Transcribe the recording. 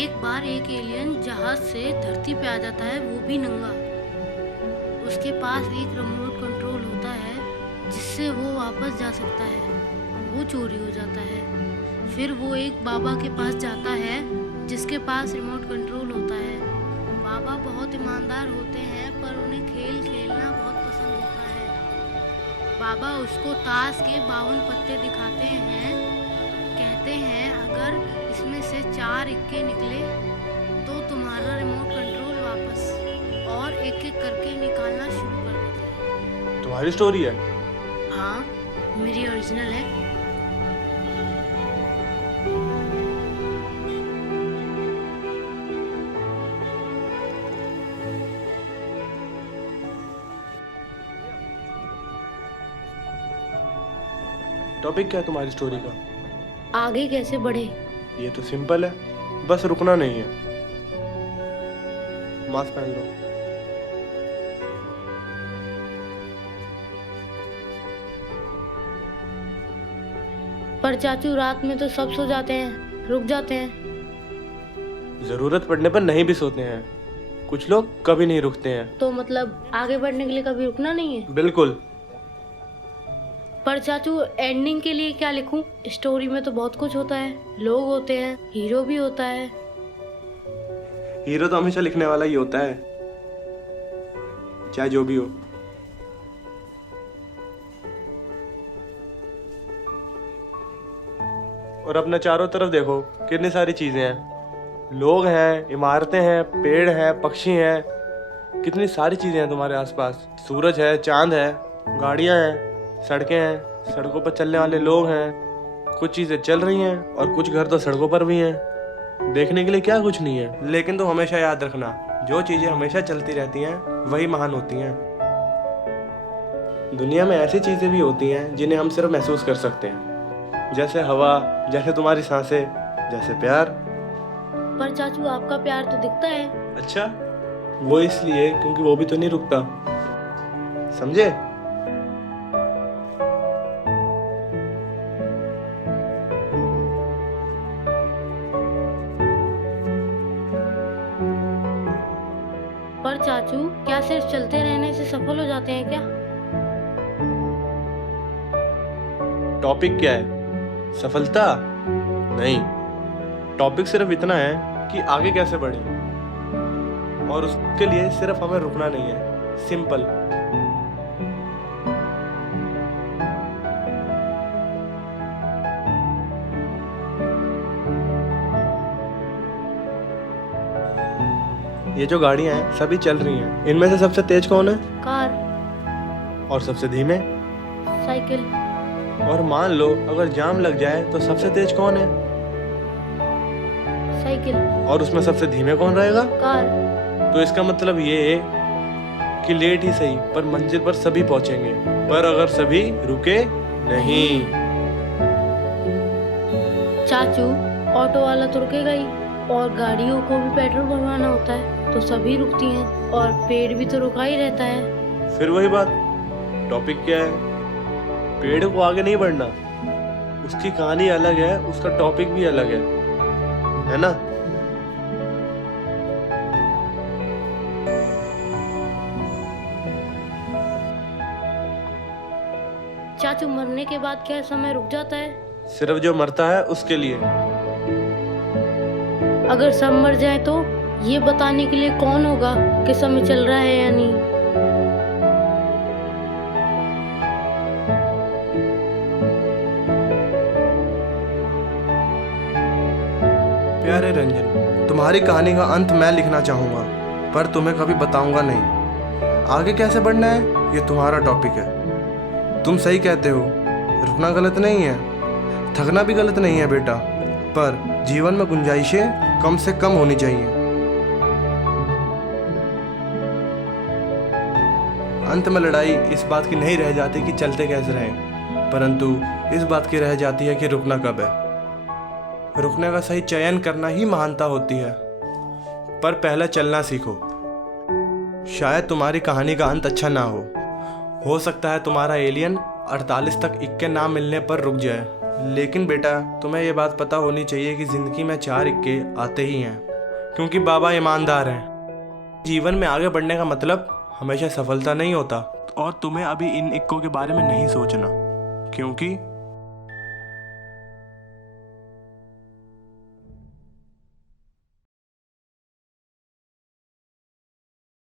एक बार एक एलियन जहाज से धरती पे आ जाता है, वो भी नंगा। उसके पास एक रिमोट कंट्रोल होता है जिससे वो वापस जा सकता है। वो चोरी हो जाता है। फिर वो एक बाबा के पास जाता है जिसके पास रिमोट कंट्रोल होता है। बाबा बहुत ईमानदार होते हैं पर उन्हें खेल खेलना बहुत पसंद होता है। बाबा उसको ताश के 52 पत्ते दिखाते हैं। कहते हैं अगर इसमें से 4 इक्के निकले तो तुम्हारा रिमोट कंट्रोल वापस, और एक एक करके निकालना शुरू कर देते हैं। तुम्हारी स्टोरी है? हाँ, मेरी ओरिजिनल है। टॉपिक क्या है तुम्हारी स्टोरी का? आगे कैसे बढ़े? ये तो सिंपल है, बस रुकना नहीं है। मास्क पहन लो। पर चाचू रात में तो सब सो जाते हैं, रुक जाते हैं। जरूरत पड़ने पर नहीं भी सोते हैं। कुछ लोग कभी नहीं रुकते हैं। तो मतलब आगे बढ़ने के लिए कभी रुकना नहीं है? बिल्कुल। पर चाचू एंडिंग के लिए क्या लिखूं? स्टोरी में तो बहुत कुछ होता है, लोग होते हैं, हीरो भी होता है। हीरो तो हमेशा लिखने वाला ही होता है, चाहे जो भी हो। और अपने चारों तरफ देखो, कितनी सारी चीजें हैं। लोग हैं, इमारतें हैं, पेड़ हैं, पक्षी हैं, कितनी सारी चीजें हैं तुम्हारे आसपास। सूरज है, चांद है, गाड़ियां हैं, सड़कें हैं, सड़कों पर चलने वाले लोग हैं। कुछ चीजें चल रही हैं और कुछ घर तो सड़कों पर भी हैं। देखने के लिए क्या कुछ नहीं है। लेकिन तो हमेशा याद रखना, जो चीजें हमेशा चलती रहती हैं वही महान होती हैं। दुनिया में ऐसी चीजें भी होती हैं जिन्हें हम सिर्फ महसूस कर सकते हैं, जैसे हवा, जैसे तुम्हारी सांसें, जैसे प्यार। पर चाचू आपका प्यार तो दिखता है। अच्छा, वो इसलिए क्योंकि वो भी तो नहीं रुकता, समझे? पर चाचू क्या सिर्फ चलते रहने से सफल हो जाते हैं क्या? टॉपिक क्या है? सफलता नहीं। टॉपिक सिर्फ इतना है कि आगे कैसे बढ़े, और उसके लिए सिर्फ हमें रुकना नहीं है। सिंपल। ये जो गाड़ियां हैं सभी चल रही हैं। इनमें से सबसे तेज कौन है? कार। और सबसे धीमे? साइकिल। और मान लो अगर जाम लग जाए तो सबसे तेज कौन है? साइकिल। और उसमें सबसे धीमे कौन रहेगा? कार। तो इसका मतलब ये है कि लेट ही सही पर मंजिल पर सभी पहुंचेंगे, पर अगर सभी रुके नहीं। चाचू ऑटो वाला तो रुकेगा ही, और गाड़ियों को भी पेट्रोल भरवाना होता है तो सभी रुकती हैं, और पेड़ भी तो रुका ही रहता है। फिर वही बात, टॉपिक क्या है? पेड़ को आगे नहीं बढ़ना, उसकी कहानी अलग है, उसका टॉपिक भी अलग है ना? चाचू मरने के बाद क्या समय रुक जाता है? सिर्फ जो मरता है उसके लिए। अगर सब मर जाए तो ये बताने के लिए कौन होगा कि समय चल रहा है या नहीं? प्यारे रंजन, तुम्हारी कहानी का अंत मैं लिखना चाहूंगा, पर तुम्हें कभी बताऊंगा नहीं। आगे कैसे बढ़ना है ये तुम्हारा टॉपिक है। तुम सही कहते हो, रुकना गलत नहीं है, थकना भी गलत नहीं है बेटा, पर जीवन में गुंजाइशें कम से कम होनी चाहिए। अंत में लड़ाई इस बात की नहीं रह जाती कि चलते कैसे रहें, परंतु इस बात की रह जाती है कि रुकना कब है। रुकने का सही चयन करना ही महानता होती है। पर पहले चलना सीखो। शायद तुम्हारी कहानी का अंत अच्छा ना हो सकता है तुम्हारा एलियन 48 तक इक्के ना मिलने पर रुक जाए, लेकिन बेटा तुम्हें ये बात पता होनी चाहिए कि जिंदगी में 4 इक्के आते ही हैं। क्योंकि बाबा ईमानदार हैं। जीवन में आगे बढ़ने का मतलब हमेशा सफलता नहीं होता। और तुम्हें अभी इन इक्कों के बारे में नहीं सोचना, क्योंकि